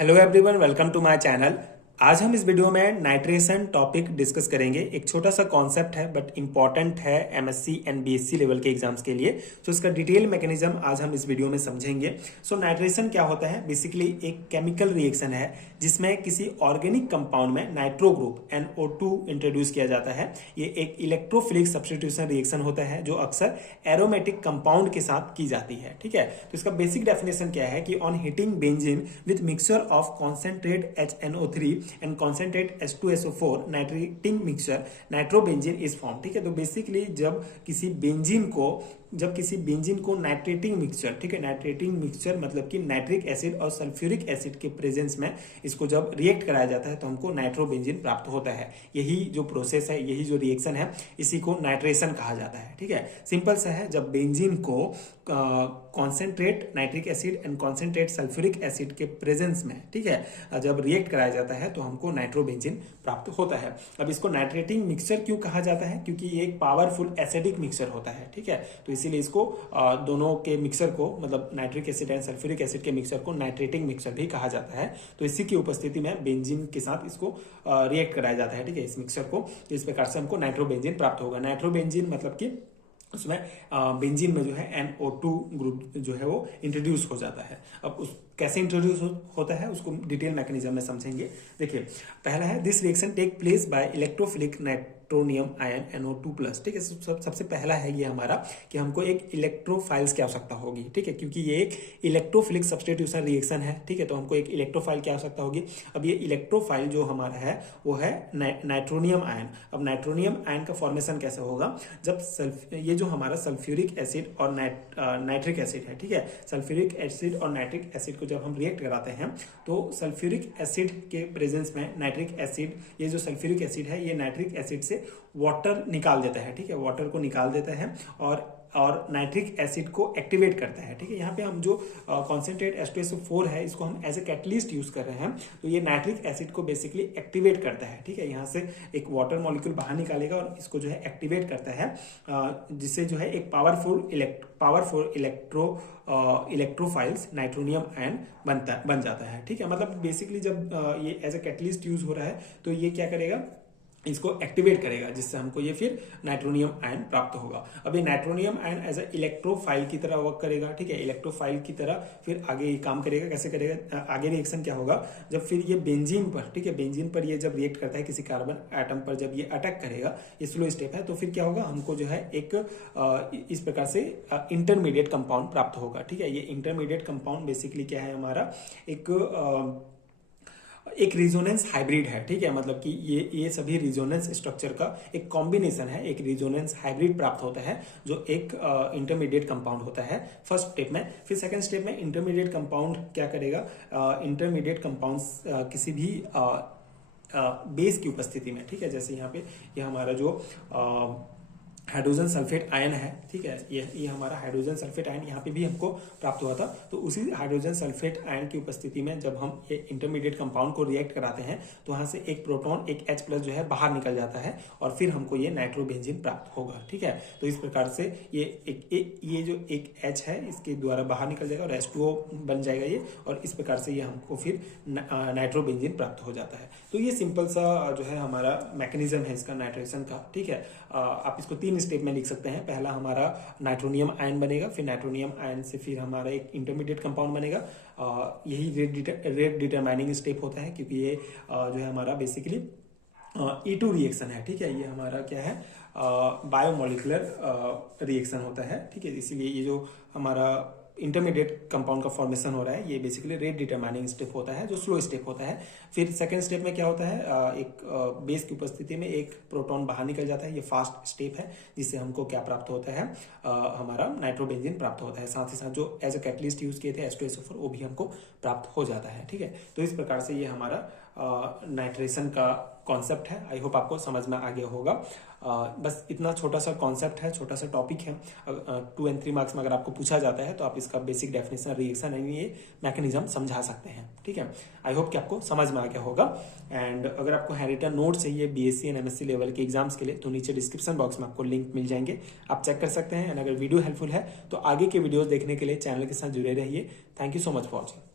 Hello everyone, welcome to my channel. आज हम इस वीडियो में नाइट्रेशन टॉपिक डिस्कस करेंगे। एक छोटा सा कॉन्सेप्ट है बट इंपॉर्टेंट है एमएससी एंड बीएससी लेवल के एग्जाम्स के लिए। सो इसका डिटेल मैकेनिज्म आज हम इस वीडियो में समझेंगे। सो नाइट्रेशन क्या होता है? बेसिकली एक केमिकल रिएक्शन है जिसमें किसी ऑर्गेनिक कंपाउंड में नाइट्रो ग्रुप NO2 इंट्रोड्यूस किया जाता है। ये एक इलेक्ट्रोफिलिक सब्स्टिट्यूशन रिएक्शन होता है जो अक्सर एरोमेटिक कंपाउंड के साथ की जाती है। ठीक है, तो इसका बेसिक डेफिनेशन क्या है कि on heating benzene with mixture of concentrate HNO3 and concentrate H2SO4 nitrating mixture nitrobenzene is form. ठीक है, तो बेसिकली जब किसी बेंजीन को नाइट्रेटिंग मिक्सचर, ठीक है, नाइट्रेटिंग मिक्सचर मतलब कि नाइट्रिक एसिड और सल्फ्यूरिक एसिड के प्रेजेंस में इसको जब रिएक्ट कराया जाता है तो हमको नाइट्रोबेंजीन प्राप्त होता है। यही जो प्रोसेस है, यही जो रिएक्शन है, इसी को नाइट्रेशन कहा जाता है। ठीक है, सिंपल सा है। जब बेंजीन को concentrate nitric acid and concentrate sulphuric acid के प्रेजेंस में, ठीक है, जब रिएक्ट कराया जाता है तो हमको नाइट्रोबेंजीन प्राप्त होता है। अब इसको नाइट्रेटिंग मिक्सचर क्यों कहा जाता है? क्योंकि ये एक पावरफुल एसिडिक मिक्सचर होता है। ठीक है, तो इसीलिए इसको दोनों के मिक्सचर को, मतलब nitric acid and sulphuric acid के मिक्सचर को नाइट्रेटिंग मिक्सचर भी कहा जाता है। तो इसी की उपस्थिति में बेंजीन के साथ इसको रिएक्ट कराया जाता है। ठीक है, इस मिक्सचर को, तो इस प्रकार से हमको नाइट्रोबेंजीन प्राप्त होगा। नाइट्रोबेंजीन मतलब कि उसमें बेंजीन में जो है NO2 ग्रुप जो है वो इंट्रोड्यूस हो जाता है। अब उस कैसे इंट्रोड्यूस होता है उसको डिटेल मैकेनिज्म में समझेंगे। देखिए, पहला है this reaction take place by electrophilic nitronium ion NO2+। ठीक है, सबसे पहला है ये हमारा कि हमको एक इलेक्ट्रोफाइल्स की आवश्यकता होगी। ठीक है, क्योंकि ये एक इलेक्ट्रोफिलिक सब्स्टिट्यूशन रिएक्शन है। ठीक है, तो हमको एक इलेक्ट्रोफाइल की आवश्यकता होगी। अब ये इलेक्ट्रोफाइल जो हमारा है वो है नाइट्रोनियम आयन। अब नाइट्रोनियम आयन का फॉर्मेशन कैसे होगा? जब ये जो हमारा सल्फ्यूरिक एसिड और नाइट्रिक एसिड है, ठीक है, सल्फ्यूरिक एसिड और नाइट्रिक एसिड को जब हम रिएक्ट कराते हैं तो सल्फ्यूरिक एसिड के प्रेजेंस में नाइट्रिक एसिड, ये जो सल्फ्यूरिक एसिड है ये नाइट्रिक एसिड से वाटर निकाल देता है। ठीक है, वाटर को निकाल देता है और नाइट्रिक एसिड को एक्टिवेट करता है। ठीक है, यहाँ पे हम जो कॉन्सेंट्रेट H2SO4 है इसको हम एज ए कैटलिस्ट यूज कर रहे हैं, तो ये नाइट्रिक एसिड को बेसिकली एक्टिवेट करता है। ठीक है, यहाँ से एक वाटर मॉलिक्यूल बाहर निकालेगा और इसको जो है एक्टिवेट करता है, जिससे जो है एक पावरफुल इलेक्ट्रोफाइल्स नाइट्रोनियम आयन बन जाता है। ठीक है, मतलब बेसिकली जब ये एज ए कैटलिस्ट यूज हो रहा है तो ये क्या करेगा, इसको एक्टिवेट करेगा, जिससे हमको ये फिर नाइट्रोनियम आयन प्राप्त होगा। अब ये nitronium ion as a electrophile की तरह वर्क करेगा। ठीक है, इलेक्ट्रोफाइल की तरह फिर आगे ये काम करेगा। कैसे करेगा? आगे रिएक्शन क्या होगा, जब फिर ये बेंजीन पर, ठीक है, बेंजीन पर ये जब रिएक्ट करता है किसी कार्बन एटम पर, जब ये अटैक करेगा, ये स्लो स्टेप है, तो फिर क्या होगा, हमको जो है एक इस प्रकार से इंटरमीडिएट कंपाउंड प्राप्त होगा। ठीक है, ये इंटरमीडिएट कंपाउंड बेसिकली क्या है, हमारा एक रिजोनेंस हाइब्रिड है। ठीक है, मतलब कि ये सभी रिजोनेंस स्ट्रक्चर का एक कॉम्बिनेशन है, एक रिजोनेंस हाइब्रिड प्राप्त होता है जो एक इंटरमीडिएट कंपाउंड होता है फर्स्ट स्टेप में। फिर सेकंड स्टेप में इंटरमीडिएट कंपाउंड क्या करेगा, इंटरमीडिएट कंपाउंड्स किसी भी बेस की उपस्थिति में, ठीक है, जैसे यहाँ पे ये हमारा जो हाइड्रोजन सल्फेट आयन है, ठीक है, ये हमारा हाइड्रोजन सल्फेट आयन यहाँ पे भी हमको प्राप्त हुआ था। तो उसी हाइड्रोजन सल्फेट आयन की उपस्थिति में जब हम ये इंटरमीडिएट कंपाउंड को रिएक्ट कराते हैं तो वहां से एक प्रोटॉन, एक H+ जो है बाहर निकल जाता है और फिर हमको ये नाइट्रोबेंजीन प्राप्त होगा। ठीक है, तो इस प्रकार से ये जो एक H है इसके द्वारा बाहर निकल जाएगा और H2O बन जाएगा ये, और इस प्रकार से ये हमको फिर नाइट्रोबेंजीन प्राप्त हो जाता है। तो ये सिंपल सा जो है हमारा मैकेनिज्म है इसका नाइट्रेशन का। ठीक है, आप इसको 3 स्टेप में लिख सकते हैं। पहला हमारा नाइट्रोनियम आयन बनेगा, फिर नाइट्रोनियम आयन से फिर हमारा एक इंटरमीडिएट कंपाउंड बनेगा। यही रेट डिटरमाइनिंग स्टेप होता है, क्योंकि ये जो है हमारा बेसिकली E2 रिएक्शन है। ठीक है, ये हमारा क्या है, बायोमोलिकुलर रिएक्शन होता है। ठीक है, इसीलिए ये जो हमारा इंटरमीडिएट कंपाउंड का फॉर्मेशन हो रहा है ये बेसिकली रेट डिटरमाइनिंग स्टेप होता है, जो स्लो स्टेप होता है। फिर सेकंड स्टेप में क्या होता है, एक बेस की उपस्थिति में एक प्रोटॉन बाहर निकल जाता है, ये फास्ट स्टेप है, जिससे हमको क्या प्राप्त होता है, हमारा नाइट्रोबेंजीन प्राप्त होता है। साथ ही साथ जो एज ए कैटलिस्ट यूज किए थे H2SO4 वो भी हमको प्राप्त हो जाता है। ठीक है, तो इस प्रकार से ये हमारा नाइट्रेशन का कॉन्सेप्ट है। आई होप आपको समझ में आ गया होगा। बस इतना छोटा सा कॉन्सेप्ट है, छोटा सा टॉपिक है। 2 और 3 मार्क्स में अगर आपको पूछा जाता है तो आप इसका बेसिक डेफिनेशन, रिएक्शन एंड ये मैकेनिज्म समझा सकते हैं। ठीक है, आई होप कि आपको समझ में आ गया होगा। एंड अगर आपको हैंड नोट चाहिए बीएससी एंड एमएससी लेवल के एग्जाम्स के लिए तो नीचे डिस्क्रिप्शन बॉक्स में आपको लिंक मिल जाएंगे, आप चेक कर सकते हैं। एंड अगर वीडियो हेल्पफुल है तो आगे के वीडियोस देखने के लिए चैनल के साथ जुड़े रहिए। Thank you so much for watching.